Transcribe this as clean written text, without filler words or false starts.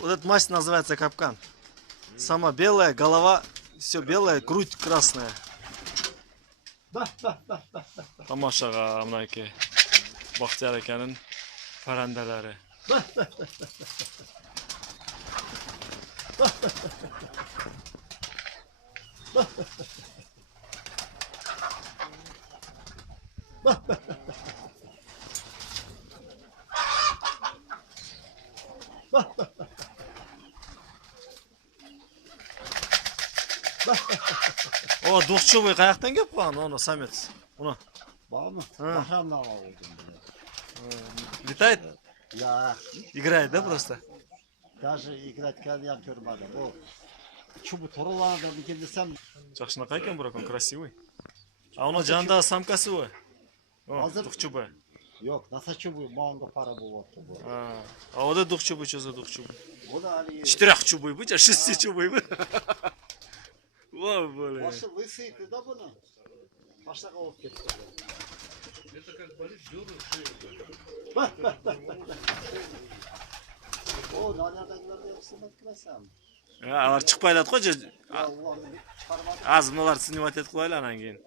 Вот эта масть называется капкан. Сама белая, голова, все белая, грудь красная. Тамашаға мынакей Бақтияр аканың парандалары. О, двухчубый қаяқтан кеп қалған, оны самец. Оны. Бар мı? Бахрамнан aldım. Летает? Ya. Играет, да, просто? Даже играть кальян görmedim. O çubu torulardan bir gelsem. Жақшынақа екен, бірақ он красивый. А оны жанындағы самкасы ғой. О, двухчубый. Yok, nasıl çubuğu? Mağında para bu oldu bu. А вот это двухчубый, что за двухчубый? O da Ali. Четырехчубый быть, а шестичубый быть. О, блин. Başı lısıydı da bunu. Başta kalıp gitti. Это как болит, дергает шею. O Nanya'dakiler hepsini etmesem. Алар шықпай жатады ғой. Аз мыналар снимать етіп қояйын анан кейін.